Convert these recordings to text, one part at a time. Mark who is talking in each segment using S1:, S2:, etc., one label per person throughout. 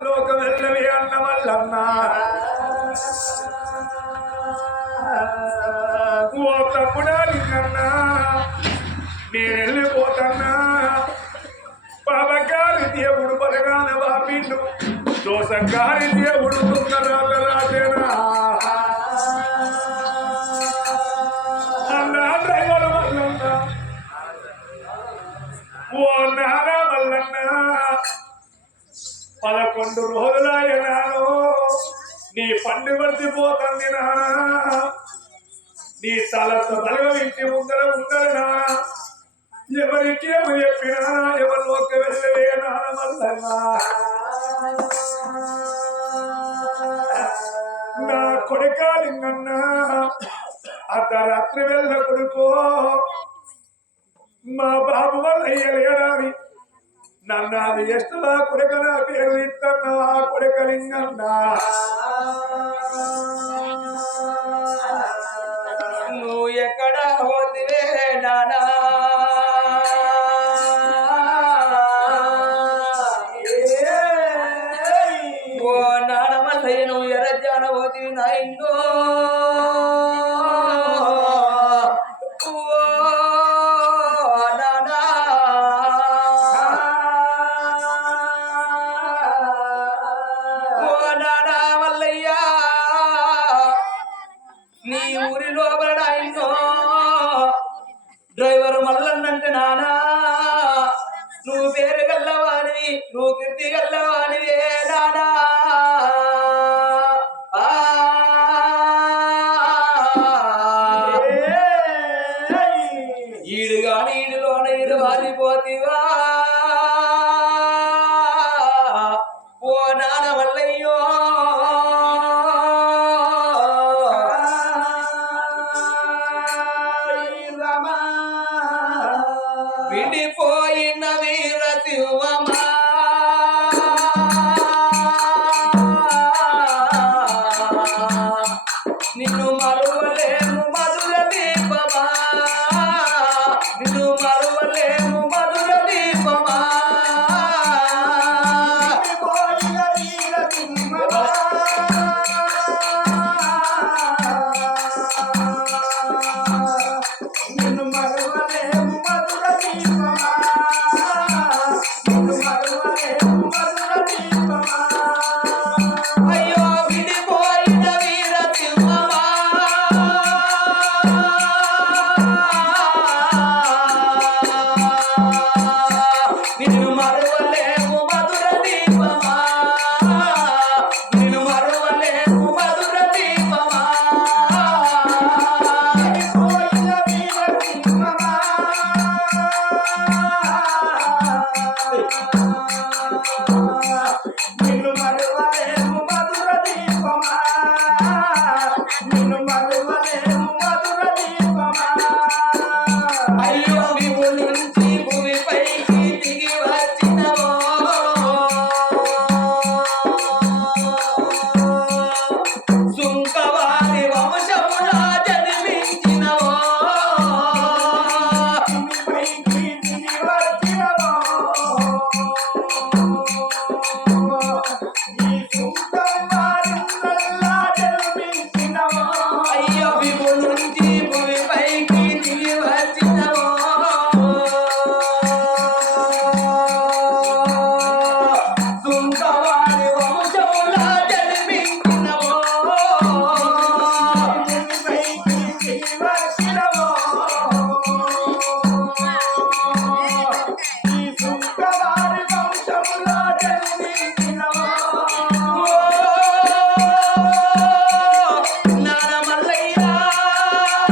S1: లోకమెల్లవి వెళ్ళవి అన్న వల్లన్న ఓ తప్పుడా నిన్నన్నా? నేను వెళ్ళిపోతన్నా పాపగారి దేవుడు బలగాన బాపిండు దోసగారి దేవుడు దుఃఖరాల నివర్తిపోతుంది నానా నీ తలతో తలగ ఇంటి ముందర ఉండరు ఎవరికేమో చెప్పినా ఎవరిలోకి వెళ్ళలే నాన్న నా కొడుకాలింగన్నా అర్ధరాత్రి వెళ్ళ కొడుకో. మా బాబు వల్ల అయ్యలేడాని నన్ను అది ఎస్టులా కొడుక నా పేరు ఇస్తున్నా కొడుకలింగన్నా.
S2: నువ్వు ఎక్కడ పోతివే నానా? నిన్ను మరువలేము నిన్ను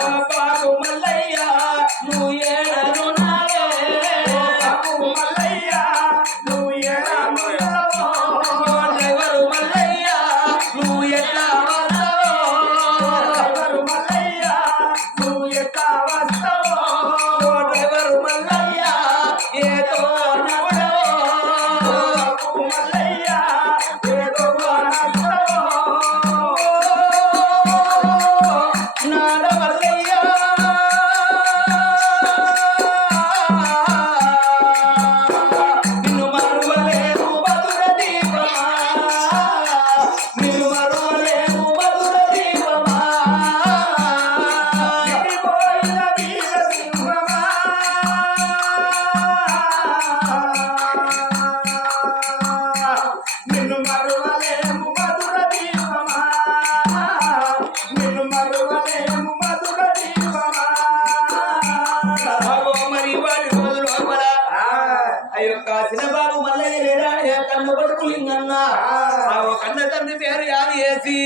S2: pago కన్న తండ్రి పేరు యాది వేసి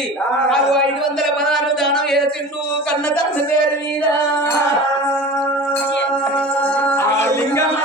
S2: నాకు ఐదు వందల పదాలు దానం వేసిండు కన్న తండ్రి పేరు మీద. లింగమ్మ